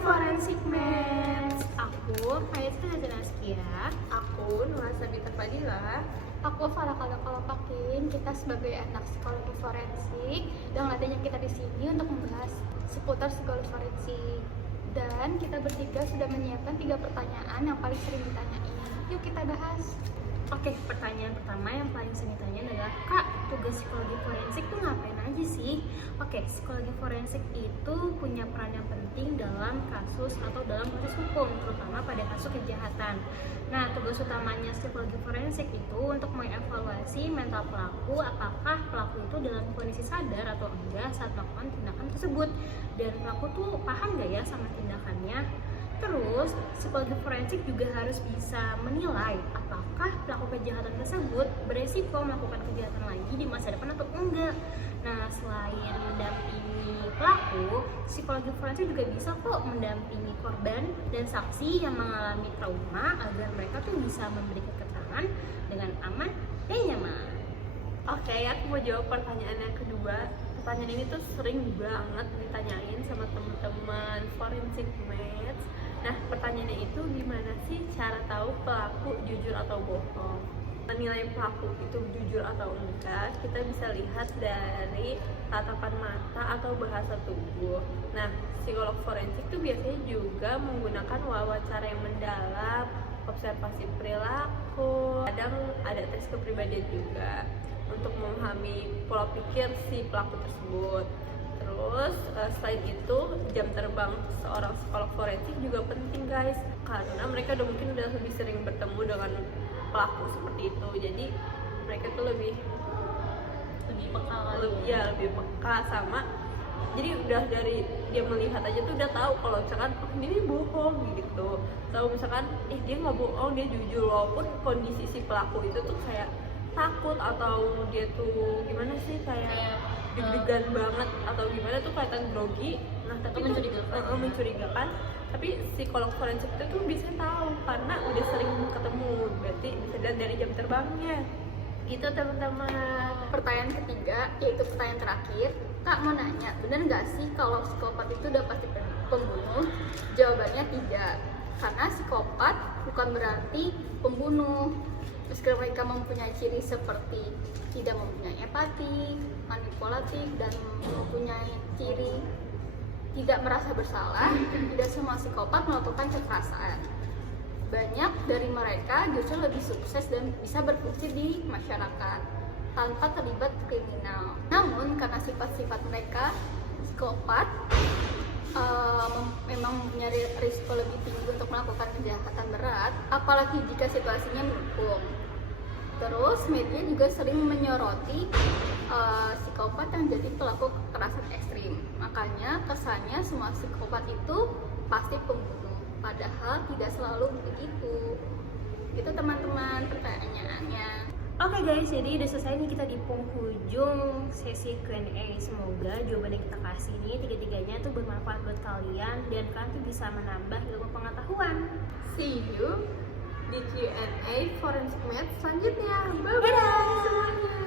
Forensik Maths. Aku Maestra Zanaskia. Aku Nur Sabita Fadila. Aku Farah Kalopakin. Kita sebagai anak psikologi forensik dan latihnya kita di sini untuk membahas seputar psikologi forensik. Dan kita bertiga sudah menyiapkan 3 pertanyaan yang paling sering ditanyain. Yuk kita bahas. Oke, pertanyaan pertama yang paling sering ditanya adalah, Kak, tugas psikologi forensik tuh ngapain aja sih? Oke, psikologi forensik itu punya peran yang penting dalam kasus atau dalam proses hukum, terutama pada kasus kejahatan. Nah, tugas utamanya psikologi forensik itu untuk mengevaluasi mental pelaku, apakah pelaku itu dalam kondisi sadar atau enggak saat melakukan tindakan tersebut. Dan pelaku tuh paham nggak ya sama tindakannya? Terus, psikologi forensik juga harus bisa menilai apakah pelaku kejahatan tersebut beresiko melakukan kejahatan lagi di masa depan atau enggak. Nah, selain mendampingi pelaku, psikologi forensik juga bisa kok mendampingi korban dan saksi yang mengalami trauma agar mereka tuh bisa memberikan keterangan dengan aman dan nyaman. Oke, aku mau jawab pertanyaan yang kedua. Pertanyaan ini tuh sering banget ditanyain sama teman-teman forensik maths. Nah, pertanyaannya itu gimana sih cara tahu pelaku jujur atau bohong? Menilai pelaku itu jujur atau enggak, kita bisa lihat dari tatapan mata atau bahasa tubuh. Nah, psikolog forensik itu biasanya juga menggunakan wawancara yang mendalam, observasi perilaku, kadang ada tes kepribadian juga untuk memahami pola pikir si pelaku tersebut. Terus selain itu, jam terbang seorang psikolog forensik juga penting guys, karena mereka mungkin udah lebih sering bertemu dengan pelaku seperti itu, jadi mereka tuh lebih peka sama, jadi udah dari dia melihat aja tuh udah tahu kalau misalkan ini bohong gitu. Tahu misalkan dia nggak bohong, dia jujur, walaupun kondisi si pelaku itu tuh kayak takut atau dia tuh gimana sih, kayak deg-degan banget atau gimana tuh kelihatan grogi. Nah, tapi mencurigakan. Tapi psikolog forensik itu tuh bisa tahu karena udah sering ketemu, berarti bisa dilihat dari jam terbangnya. Gitu teman-teman. Pertanyaan ketiga, yaitu pertanyaan terakhir. Kak mau nanya, bener nggak sih kalau psikopat itu udah pasti pembunuh? Jawabannya tidak, karena psikopat bukan berarti pembunuh. Meski mereka mempunyai ciri seperti tidak mempunyai empati, manipulatif, dan mempunyai ciri tidak merasa bersalah, tidak semua psikopat melakukan kekerasan. Banyak dari mereka justru lebih sukses dan bisa berfungsi di masyarakat tanpa terlibat kriminal. Namun karena sifat-sifat mereka psikopat memang mempunyai risiko lebih tinggi untuk melakukan kejahatan berat, apalagi jika situasinya mendukung. Terus media juga sering menyoroti psikopat yang jadi pelaku kekerasan ekstrim. Makanya kesannya semua psikopat itu pasti pembunuh, padahal tidak selalu begitu. Itu teman-teman pertanyaannya. Oke guys, jadi udah selesai nih kita di penghujung sesi Q&A. Semoga jawaban yang kita kasih ini tiga-tiganya tuh bermanfaat buat kalian dan kalian tuh bisa menambah ilmu pengetahuan. See you di Q&A forensik maths selanjutnya. Bye bye. Dadah!